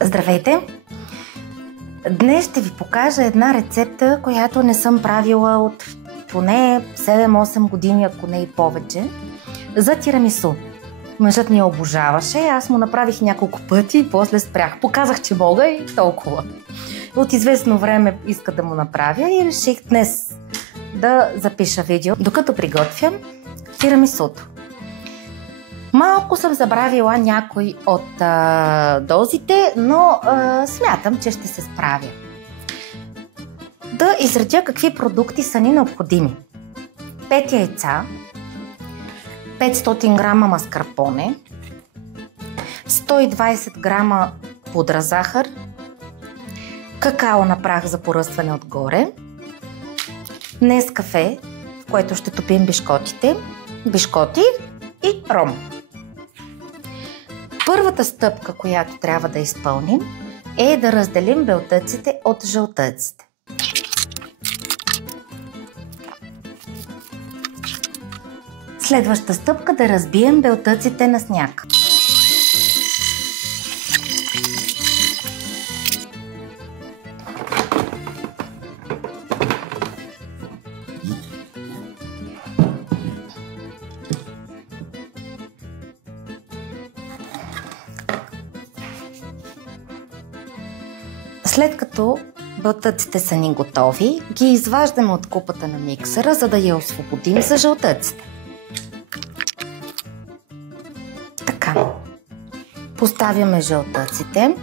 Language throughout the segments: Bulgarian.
Здравейте! Днес ще ви покажа една рецепта, която не съм правила от поне 7-8 години, ако не и повече, за тирамису. Мъжът ми я обожаваше, аз му направих няколко пъти и после спрях. Показах, че мога и толкова. От известно време иска да му направя и реших днес да запиша видео, докато приготвям тирамисуто. Малко съм забравила някой от дозите, но смятам, че ще се справя. Да изредя какви продукти са ни необходими. 5 яйца, 500 грама маскарпоне, 120 грама пудра захар, какао на прах за поръстване отгоре, Нескафе, в което ще топим бишкоти и ром. Първата стъпка, която трябва да изпълним, е да разделим белтъците от жълтъците. Следваща стъпка да разбием белтъците на сняг. След като белтъците са ни готови, ги изваждаме от купата на миксера, за да я освободим за жълтъците. Така. Поставяме жълтъците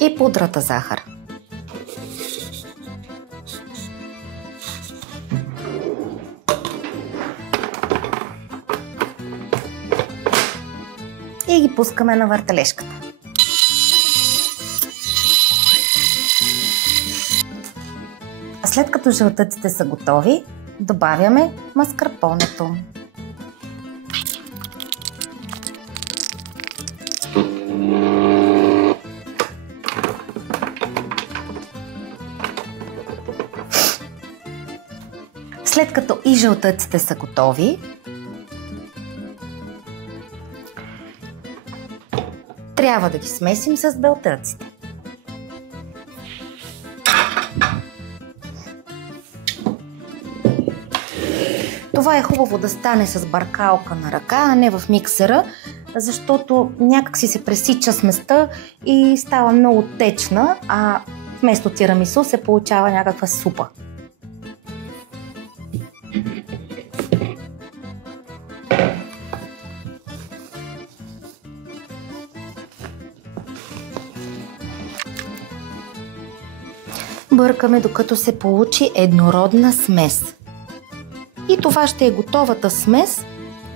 и пудрата захар. И ги пускаме на въртележката. След като жълтъците са готови, добавяме маскарпонето. След като и жълтъците са готови, трябва да ги смесим с белтъците. Това е хубаво да стане с бъркалка на ръка, а не в миксера, защото някак си се пресича сместа и става много течна, а вместо тирамису се получава някаква супа. Бъркаме, докато се получи еднородна смес. И това ще е готовата смес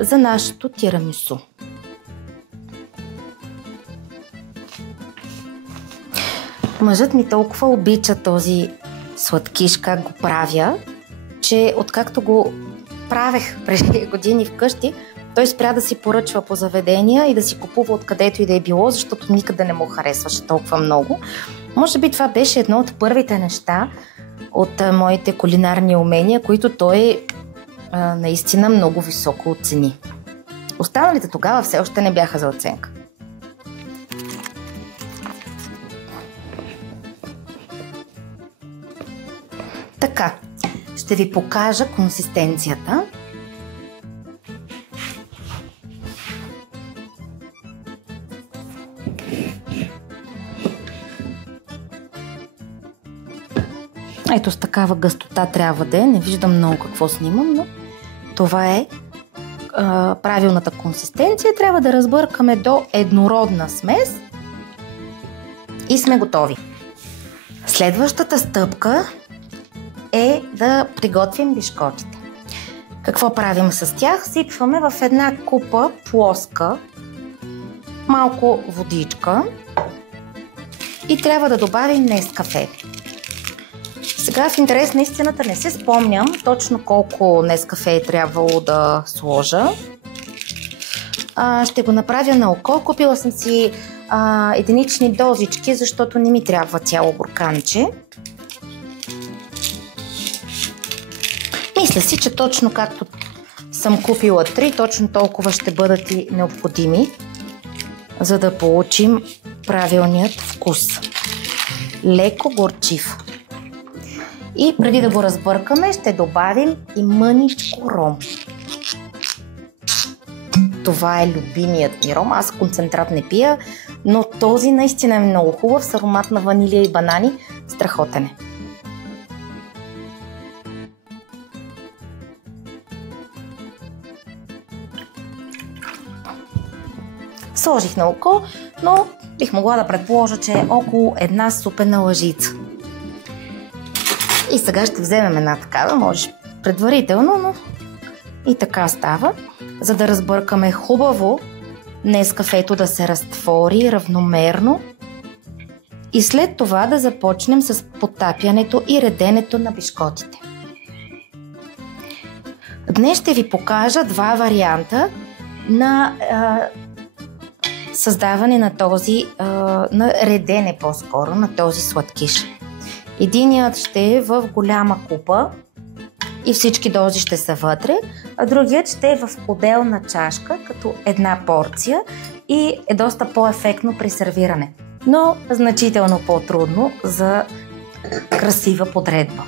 за нашето тирамису. Мъжът ми толкова обича този сладкиш, как го правя, че откакто го правех преди години вкъщи, той спря да си поръчва по заведения и да си купува откъдето и да е било, защото никъде не му харесваше толкова много. Може би това беше едно от първите неща от моите кулинарни умения, които той наистина много високо оцени. Останалите тогава все още не бяха за оценка. Така, ще ви покажа консистенцията. Ето с такава гъстота трябва да е. Не виждам много какво снимам, но това е правилната консистенция. Трябва да разбъркаме до еднородна смес и сме готови. Следващата стъпка е да приготвим бишкотите. Какво правим с тях? Сипваме в една купа плоска малко водичка и трябва да добавим Нескафе. Сега в интерес на истината не се спомням точно колко Нескафе е трябвало да сложа. Ще го направя на око. Купила съм си единични дозички, защото не ми трябва цяло бурканче. Мисля си, че точно както съм купила 3, точно толкова ще бъдат и необходими. за да получим правилният вкус. Леко горчив. И преди да го разбъркаме, ще добавим и мъничко ром. Това е любимият ми ром. Аз концентрат не пия, но този наистина е много хубав, с аромат на ванилия и банани. Страхотен е. Сложих на око, но бих могла да предположа, че е около една супена лъжица. И сега ще вземем една такава, може предварително, но и така става, за да разбъркаме хубаво нескафето да се разтвори равномерно и след това да започнем с потапянето и реденето на бишкотите. Днес ще ви покажа два варианта на създаване на този, на редене по-скоро, на този сладкиш. Единият ще е в голяма купа и всички дози ще са вътре, а другият ще е в отделна чашка, като една порция и е доста по-ефектно при сервиране, но значително по-трудно за красива подредба.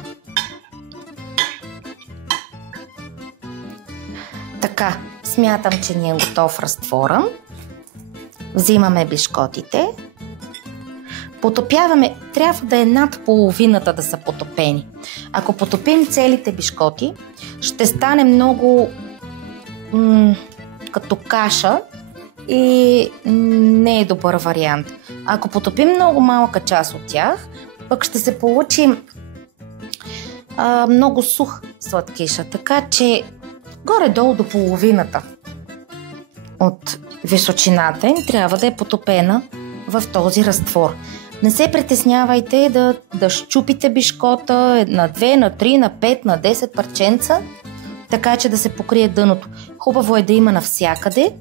Така, смятам, че ни е готов разтвора. Взимаме бишкотите. Потопяваме, трябва да е над половината да са потопени. Ако потопим целите бишкоти, ще стане много като каша и не е добър вариант. Ако потопим много малка част от тях, пък ще се получи много сух сладкиша, така че горе-долу до половината от височината им трябва да е потопена в този разтвор. Не се притеснявайте да щупите бишкота на 2, на 3, на 5, на 10 парченца, така че да се покрие дъното. Хубаво е да има навсякъде,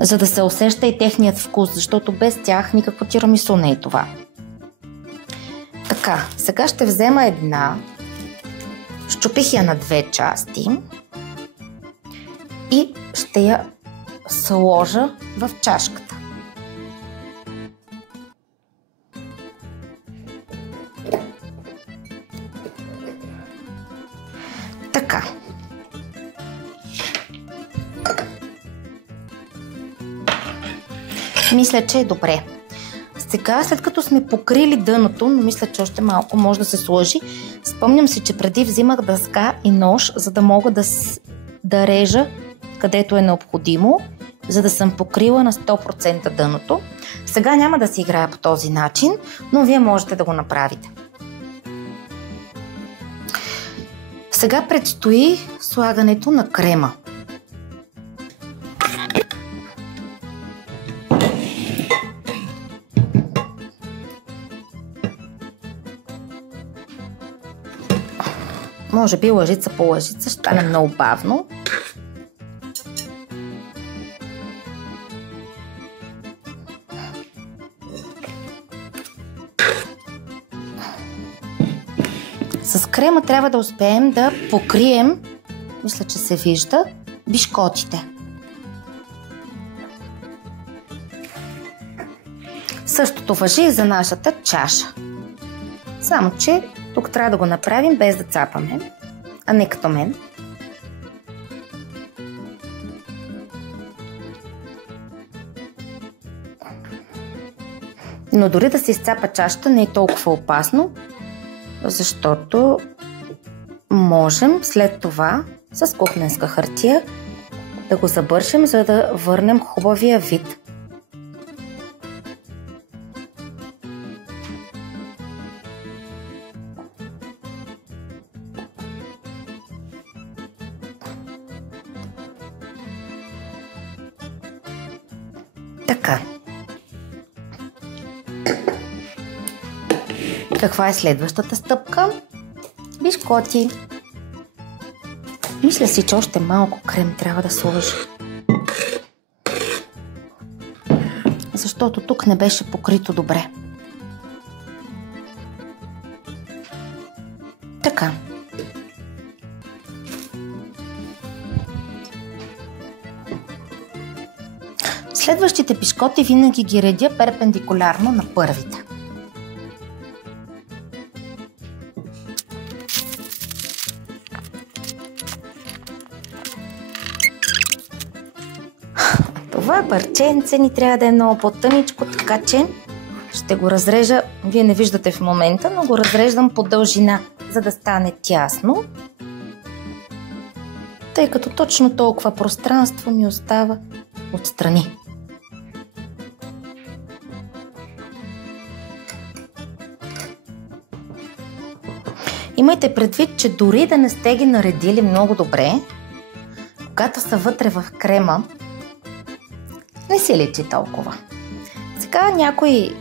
за да се усеща и техният вкус, защото без тях никакво тирамису не е това. Така, сега ще взема една, щупих я на две части и ще я сложа в чашката. Така. Мисля, че е добре. Сега, след като сме покрили дъното, но мисля, че още малко може да се сложи, спомням си, че преди взимах дъска и нож, за да мога да режа където е необходимо, за да съм покрила на 100% дъното. Сега няма да си играя по този начин, но вие можете да го направите. Сега предстои слагането на крема. Може би лъжица по лъжица, ще стане много бавно. С крема трябва да успеем да покрием, мисля, че се вижда, бишкотите. Същото важи и за нашата чаша. Само че тук трябва да го направим без да цапаме, а не като мен. Но дори да се изцапа чашата не е толкова опасно, защото можем след това с кухненска хартия да го забършим, за да върнем хубавия вид. Така. Каква е следващата стъпка? Бишкоти. Мисля си, че още малко крем трябва да сложа. Защото тук не беше покрито добре. Така. Следващите пишкоти винаги ги редя перпендикулярно на първите. Това парченце ни трябва да е много по-тъничко, така че ще го разрежа, вие не виждате в момента, но го разреждам по дължина, за да стане тясно, тъй като точно толкова пространство ми остава отстрани. Имайте предвид, че дори да не сте ги наредили много добре, когато са вътре в крема, не се личи толкова. Сега някой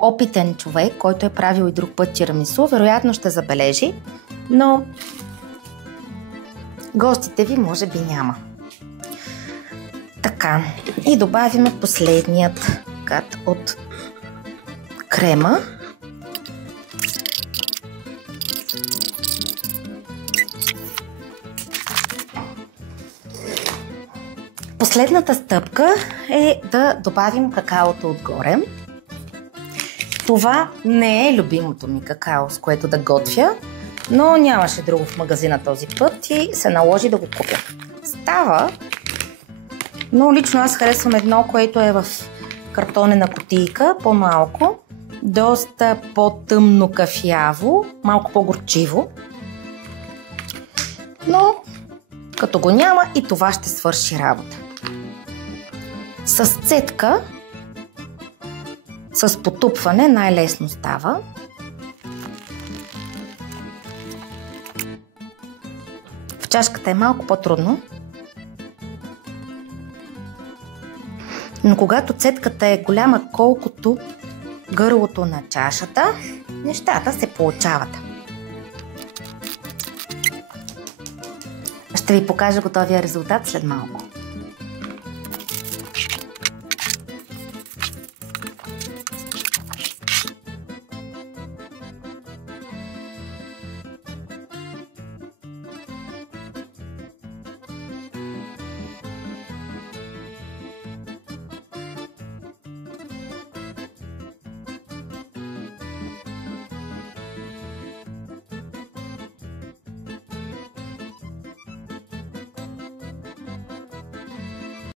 опитен човек, който е правил и друг път тирамису, вероятно ще забележи, но гостите ви може би няма. Така, и добавим последният кат от крема. Последната стъпка е да добавим какаото отгоре. Това не е любимото ми какао, с което да готвя, но нямаше друго в магазина този път и се наложи да го купя. Става, но лично аз харесвам едно, което е в картонена кутийка, по-малко, доста по-тъмно кафяво, малко по-горчиво, но като го няма и това ще свърши работа. С цедка, с потупване най-лесно става. В чашката е малко по-трудно, но когато цедката е голяма колкото гърлото на чашата, нещата се получават. Ще ви покажа готовия резултат след малко.